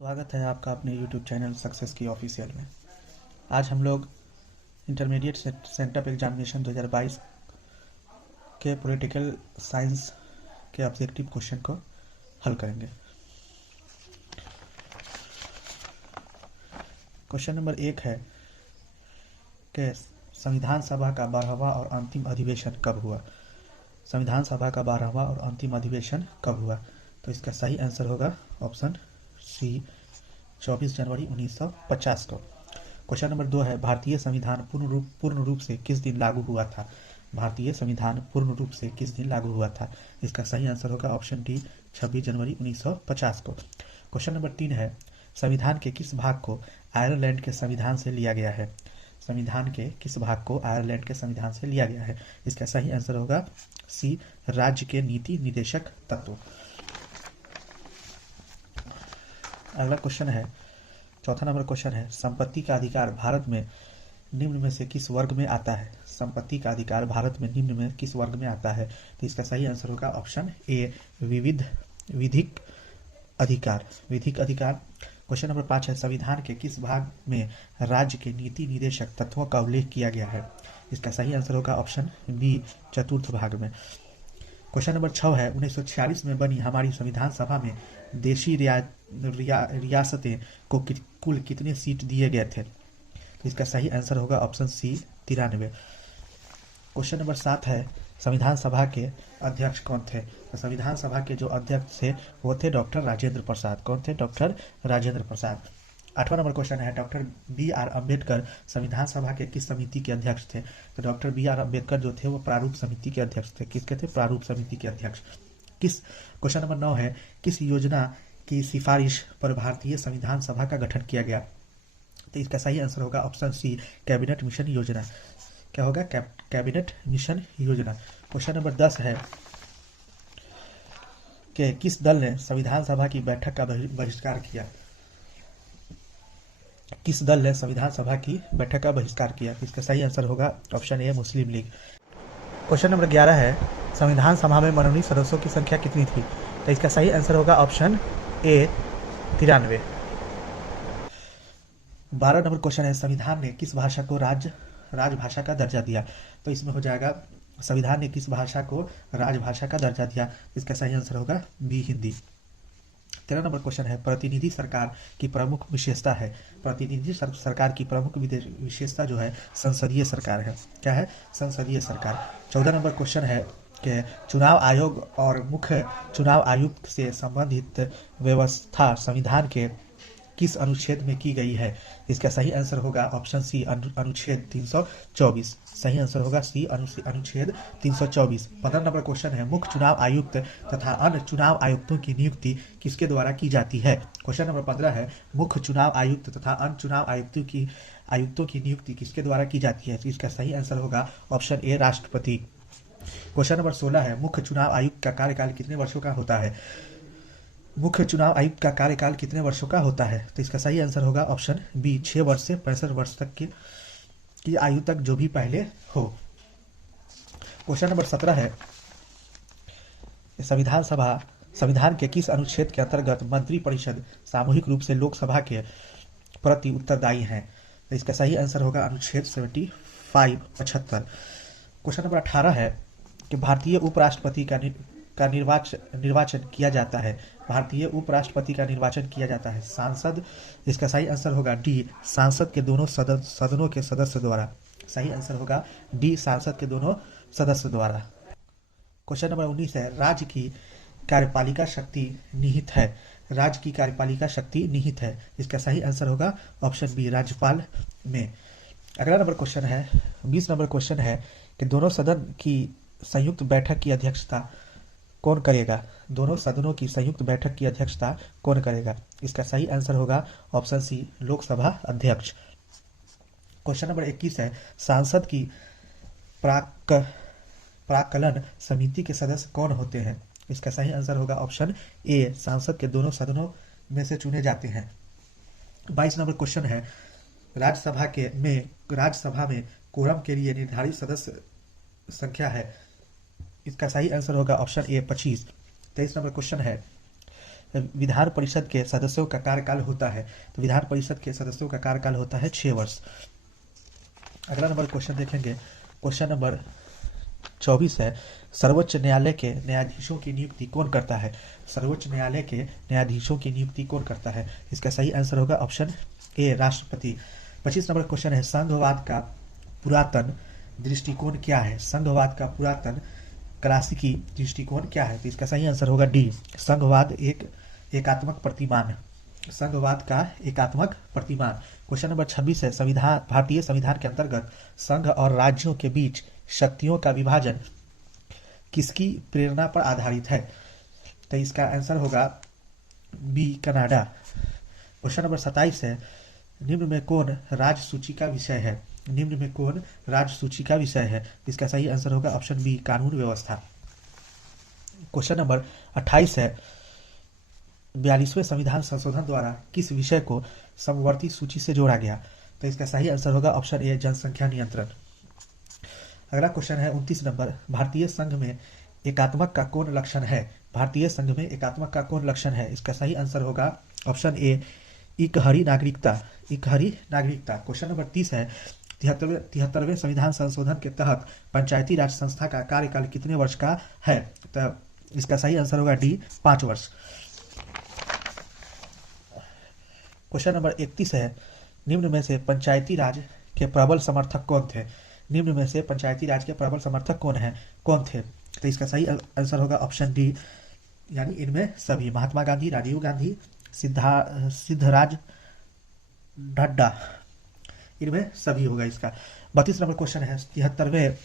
स्वागत है आपका अपने YouTube चैनल सक्सेस की ऑफिशियल में। आज हम लोग इंटरमीडिएट सेंटअप एग्जामिनेशन 2022 के पॉलिटिकल साइंस के ऑब्जेक्टिव क्वेश्चन को हल करेंगे। क्वेश्चन नंबर 1 है कि संविधान सभा का 12वां और अंतिम अधिवेशन कब हुआ। संविधान सभा का 12वां और अंतिम अधिवेशन कब हुआ? तो इसका सही आंसर होगा ऑप्शन सी, 24 जनवरी 1950 को। क्वेश्चन नंबर 2 है भारतीय संविधान पूर्ण रूप से किस दिन लागू हुआ था। भारतीय संविधान पूर्ण रूप से किस दिन लागू हुआ था? इसका सही आंसर होगा ऑप्शन डी, 26 जनवरी 1950 को। क्वेश्चन नंबर 3 है संविधान के किस भाग को आयरलैंड के संविधान से लिया गया है। संविधान के किस भाग को आयरलैंड के संविधान से लिया गया है? इसका सही आंसर होगा सी, राज्य के नीति निदेशक तत्व। अगला क्वेश्चन है, चौथा नंबर क्वेश्चन है संपत्ति का अधिकार भारत में निम्न में से किस वर्ग में आता है। संपत्ति का अधिकार भारत में निम्न में किस वर्ग में आता है? तो इसका सही आंसर होगा ऑप्शन ए, विधिक अधिकार। विधिक अधिकार। क्वेश्चन नंबर 5 है संविधान के किस भाग में राज्य के नीति निदेशक तत्वों का उल्लेख किया गया है। इसका सही आंसर होगा ऑप्शन बी, चतुर्थ भाग में। क्वेश्चन नंबर 6 है 1946 में बनी हमारी संविधान सभा में देशी रियासतें को कुल कितने सीट दिए गए थे। तो इसका सही आंसर होगा ऑप्शन सी, 93। क्वेश्चन नंबर 7 है संविधान सभा के अध्यक्ष कौन थे। तो संविधान सभा के जो अध्यक्ष थे वो थे डॉक्टर राजेंद्र प्रसाद। कौन थे? Doctor Rajendra Prasad. 8वां number question है डॉक्टर B.R. अम्बेडकर संविधान सभा के किस समिति के अध्यक्ष थे। तो डॉक्टर B.R. अम्बेडकर जो थे वो प्रारूप समिति के अध्यक्ष थे। किसके थे? प्रारूप समिति के अध्यक्ष। क्वेश्चन नंबर 9 है किस योजना की सिफारिश पर भारतीय संविधान सभा का गठन किया गया। तो इसका सही आंसर होगा ऑप्शन सी, कैबिनेट मिशन योजना। क्या होगा? कैबिनेट मिशन योजना। क्वेश्चन नंबर 10 है कि किस दल ने संविधान सभा की बैठक का बहिष्कार किया। किस दल ने संविधान सभा की बैठक का बहिष्कार किया? इसका सही आंसर होगा ऑप्शन ए, मुस्लिम लीग। क्वेश्चन नंबर 11 है संविधान सभा में मनोनीत सदस्यों की संख्या कितनी थी। तो इसका सही आंसर होगा ऑप्शन ए, 93। 12 नंबर क्वेश्चन है संविधान ने किस भाषा को राजभाषा का दर्जा दिया। तो इसमें हो जाएगा संविधान ने किस भाषा को राजभाषा का दर्जा दिया। इसका सही आंसर होगा बी, हिंदी। 13 नंबर क्वेश्चन है प्रतिनिधि सरकार की प्रमुख विशेषता है। प्रतिनिधि सरकार की प्रमुख विशेषता जो है संसदीय सरकार है। क्या है? संसदीय सरकार। 14 नंबर क्वेश्चन है कि चुनाव आयोग और मुख्य चुनाव आयुक्त से संबंधित व्यवस्था संविधान के किस अनुच्छेद में की गई है। इसका सही आंसर होगा ऑप्शन सी, अनुच्छेद 324। सही आंसर होगा सी, अनुच्छेद 324। 15 नंबर क्वेश्चन है मुख्य चुनाव आयुक्त तथा अन्य चुनाव आयुक्तों की नियुक्ति किसके द्वारा की जाती है। क्वेश्चन नंबर 15 है मुख्य चुनाव आयुक्त तथा अन्य चुनाव आयुक्तों की नियुक्ति किसके द्वारा की जाती है। तो इसका सही आंसर होगा ऑप्शन ए, राष्ट्रपति। क्वेश्चन नंबर 16 है मुख्य चुनाव आयुक्त का कार्यकाल कितने वर्षों का होता है। मुख्य चुनाव आयुक्त का कार्यकाल कितने वर्षों का होता है। तो इसका सही आंसर होगा ऑप्शन बी, 6 वर्ष से 65 वर्ष तक की आयु तक जो भी पहले हो। क्वेश्चन नंबर 17 है संविधान के किस अनुच्छेद के अंतर्गत मंत्री परिषद सामूहिक रूप से लोकसभा के प्रति उत्तरदायी है। तो इसका सही आंसर होगा अनुच्छेद 75। क्वेश्चन नंबर 18 है कि भारतीय उपराष्ट्रपति का निर्वाचन किया जाता है। भारतीय उपराष्ट्रपति का निर्वाचन किया जाता है सांसद। इसका सही आंसर होगा डी, सांसद के दोनों सदनों के सदस्य द्वारा। सही आंसर होगा डी, सांसद के दोनों सदस्य द्वारा। क्वेश्चन नंबर 19 है राज्य की कार्यपालिका शक्ति निहित है। राज्य की कार्यपालिका शक्ति निहित है। इसका सही आंसर होगा ऑप्शन बी, राज्यपाल में। अगला नंबर क्वेश्चन है 20 नंबर क्वेश्चन है कि दोनों सदन की संयुक्त बैठक की अध्यक्षता कौन करेगा। दोनों सदनों की संयुक्त बैठक की अध्यक्षता कौन करेगा। इसका सही आंसर होगा ऑप्शन सी, लोकसभा अध्यक्ष। क्वेश्चन नंबर 21 है सांसद की प्राक्कलन समिति के सदस्य कौन होते हैं। इसका सही आंसर होगा ऑप्शन ए, सांसद के दोनों सदनों में से चुने जाते हैं। 22 नंबर क्वेश्चन है राज्यसभा में कोरम के लिए निर्धारित सदस्य संख्या है। इसका सही आंसर होगा ऑप्शन ए, 25। 23 नंबर क्वेश्चन है विधान परिषद के सदस्यों का कार्यकाल होता है? तो विधान परिषद के सदस्यों का कार्यकाल होता है 6 वर्ष। अगला नंबर क्वेश्चन देखेंगे, क्वेश्चन नंबर 24 है, सर्वोच्च न्यायालय के न्यायाधीशों की नियुक्ति कौन करता है? सर्वोच्च न्यायालय के न्यायाधीशों की नियुक्ति कौन करता है? इसका सही आंसर होगा ऑप्शन ए, राष्ट्रपति। 25 नंबर क्वेश्चन है, संघवाद का पुरातन दृष्टिकोण क्या है? संघवाद का पुरातन क्लासिकी दृष्टिकोण क्या है? तो इसका सही आंसर होगा डी, संघवाद एक एकात्मक प्रतिमान। संघवाद का एकात्मक प्रतिमान। क्वेश्चन नंबर 26 है, संविधान, भारतीय संविधान के अंतर्गत संघ और राज्यों के बीच शक्तियों का विभाजन किसकी प्रेरणा पर आधारित है? तो इसका आंसर होगा बी, कनाडा। क्वेश्चन नंबर 27 है, निम्न में कौन राज्य सूची का विषय है? निम्न में कौन राज्य सूची का विषय है? इसका सही आंसर होगा ऑप्शन बी, कानून व्यवस्था। क्वेश्चन नंबर 28 है, 42वें संविधान संशोधन द्वारा किस विषय को समवर्ती सूची से जोड़ा गया? तो इसका सही आंसर होगा ऑप्शन ए, जनसंख्या नियंत्रण। अगला क्वेश्चन है 29 नंबर, भारतीय संघ में एकात्मक का कौन लक्षण है? भारतीय संघ में एकात्मक का कौन लक्षण है? इसका सही आंसर होगा ऑप्शन ए, इकहरी नागरिकता। इकहरी नागरिकता। क्वेश्चन नंबर 30 है, 73वें संविधान संशोधन के तहत पंचायती राज संस्था का कार्यकाल कितने वर्ष का है? तो इसका सही आंसर होगा डी, 5 वर्ष। क्वेश्चन नंबर 31 है, निम्न में से पंचायती राज के प्रबल समर्थक कौन थे? निम्न में से पंचायती राज के प्रबल समर्थक कौन थे? तो इसका सही आंसर होगा ऑप्शन डी, यानी इनमें सभी, महात्मा गांधी, राजीव गांधी, सिद्धराज ढड्डा, इनमें सभी होगा इसका। 32 नंबर क्वेश्चन है, 73वें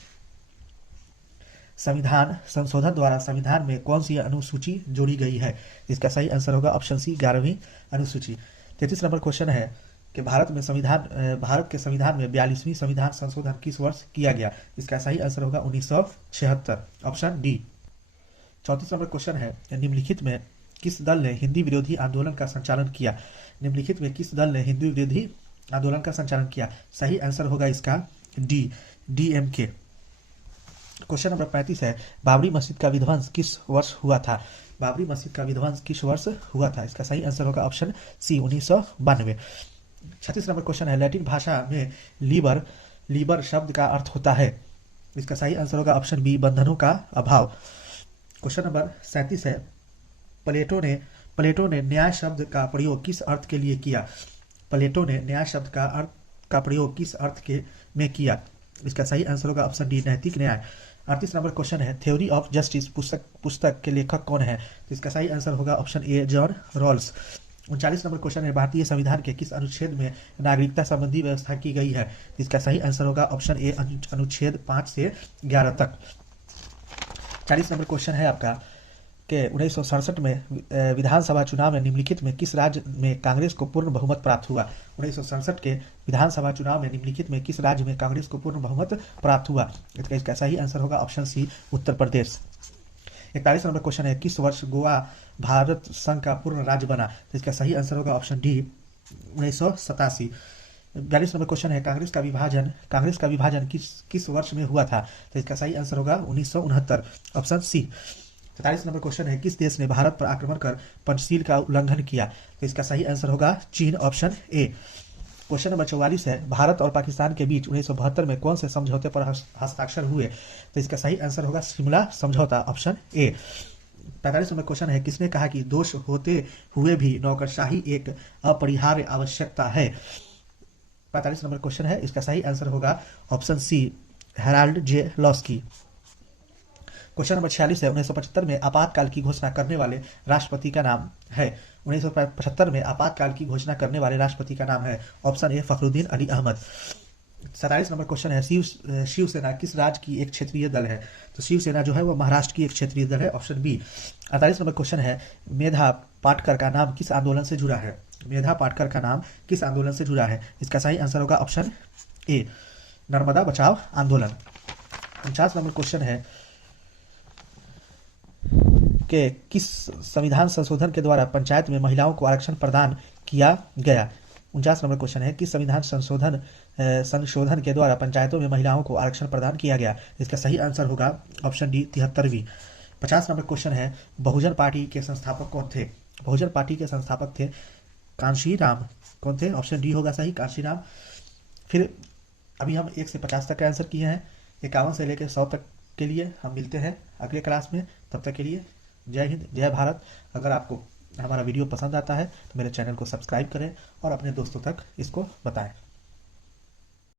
संविधान संशोधन द्वारा संविधान में कौन सी अनुसूची जोड़ी गई है? इसका सही आंसर होगा ऑप्शन सी, 11वीं अनुसूची। 33 नंबर क्वेश्चन है कि भारत के संविधान में 42वीं संविधान संशोधन किस वर्ष किया गया? इसका सही आंसर होगा 1976, ऑप्शन डी। 34 नंबर क्वेश्चन है, निम्नलिखित में किस दल ने हिंदी विरोधी आंदोलन का संचालन किया? निम्नलिखित में किस दल ने हिंदी विरोधी आंदोलन का संचालन किया? सही आंसर होगा इसका डी, डीएमके। क्वेश्चन नंबर 35 है, बाबरी मस्जिद का विध्वंस किस वर्ष हुआ था? बाबरी मस्जिद का विध्वंस किस वर्ष हुआ था? इसका सही आंसर होगा ऑप्शन सी, 1992। 36 नंबर क्वेश्चन है, लैटिन भाषा में लीबर शब्द का अर्थ होता है? इसका सही आंसर होगा ऑप्शन बी, बंधनों का अभाव। क्वेश्चन नंबर 37 है, प्लेटो ने न्याय शब्द का प्रयोग किस अर्थ के लिए किया? प्लेटो ने न्याय शब्द का प्रयोग किस अर्थ में किया? इसका सही आंसर होगा ऑप्शन डी, नैतिक न्याय। 38 नंबर क्वेश्चन है, थ्योरी ऑफ जस्टिस पुस्तक के लेखक कौन है? तो इसका सही आंसर होगा option A, John Rawls. 39 number question है, भारतीय संविधान के किस अनुच्छेद में नागरिकता संबंधी व्यवस्था की गई है? तो इसका सही आंसर होगा ऑप्शन ए, अनुच्छेद 5 से 11 तक। 40 नंबर क्वेश्चन है आपका कि 1967 में विधानसभा चुनाव में निम्नलिखित में किस राज्य में कांग्रेस को पूर्ण बहुमत प्राप्त हुआ? 1967 के विधानसभा चुनाव में निम्नलिखित में किस राज्य में कांग्रेस को पूर्ण बहुमत प्राप्त हुआ? इसका सही आंसर होगा option C, Uttar Pradesh. 41 number question है, किस वर्ष गोवा भारत संघ का पूर्ण राज्य बना? तो इसका सही आंसर होगा ऑप्शन डी, 1987। 42 नंबर क्वेश्चन है, कांग्रेस का विभाजन किस वर्ष में हुआ था? तो इसका सही आंसर होगा 1969, ऑप्शन सी। 43 नंबर क्वेश्चन है, किस देश ने भारत पर आक्रमण कर पंचशील का उल्लंघन किया? तो इसका सही आंसर होगा चीन, ऑप्शन ए। क्वेश्चन नंबर 44 है, भारत और पाकिस्तान के बीच 1972 में कौन से समझौते पर हस्ताक्षर हुए? तो इसका सही आंसर होगा शिमला समझौता, ऑप्शन ए। 45 नंबर क्वेश्चन है, किसने कहा कि दोष होते हुए भी नौकरशाही एक अपरिहार्य आवश्यकता है? 45 नंबर क्वेश्चन है, इसका सही आंसर होगा ऑप्शन सी, हेराल्ड जे लॉस्की। क्वेश्चन नंबर 46 है, 1975 में आपातकाल की घोषणा करने वाले राष्ट्रपति का नाम है? 1975 में आपातकाल की घोषणा करने वाले राष्ट्रपति का नाम है option A, Fakhruddin Ali Ahmed. 47 number question है, शिवसेना किस राज्य की एक क्षेत्रीय दल है? तो शिवसेना जो है वो महाराष्ट्र की एक क्षेत्रीय दल है, ऑप्शन बी। 48 नंबर क्वेश्चन है, मेधा पाटकर का नाम किस आंदोलन से जुड़ा है? मेधा पाटकर का नाम किस आंदोलन से जुड़ा है? इसका सही आंसर होगा ऑप्शन ए, नर्मदा बचाओ आंदोलन। 49 नंबर क्वेश्चन है कि किस संविधान संशोधन के द्वारा पंचायत में महिलाओं को आरक्षण प्रदान किया गया? 49 नंबर क्वेश्चन है, किस संविधान संशोधन के द्वारा पंचायतों में महिलाओं को आरक्षण प्रदान किया गया? इसका सही आंसर होगा ऑप्शन डी, 73वीं। 50 नंबर क्वेश्चन है, बहुजन पार्टी के संस्थापक कौन थे? बहुजन पार्टी के संस्थापक थे कांशी राम। कौन थे? ऑप्शन डी होगा सही, कांशी राम। फिर अभी हम 1 से 50 तक का आंसर किए हैं। 51 से लेकर 100 तक के लिए हम मिलते हैं अगले क्लास में। तब तक के लिए जय हिंद, जय भारत। अगर आपको हमारा वीडियो पसंद आता है तो मेरे चैनल को सब्सक्राइब करें और अपने दोस्तों तक इसको बताएं।